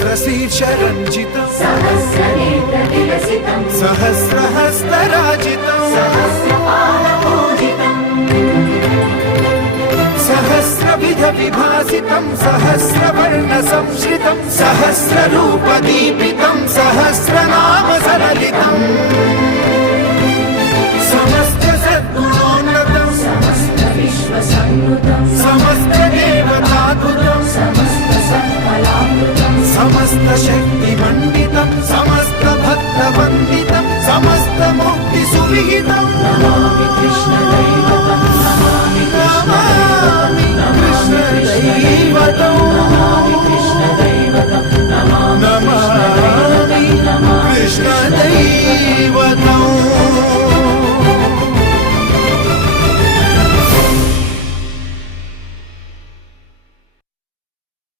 सहस्रशीर्षरञ्जितं सहस्रनेत्रविलसितं सहस्रहस्तराजितं सहस्रपादपूजितं सहस्रविधविभासितं सहस्रवर्णसंश्रितं सहस्ररूपदीपितं सहस्रनामसरलितं समस्तसद्गुणोन्नतं समस्तविश्वसन्नुतं समस्तदेवताद्भुतं समस्तसत्कलामृतं समस्तशक्तिमण्डितं समस्तभक्तवन्दितं समस्तमुक्तिसुविहितं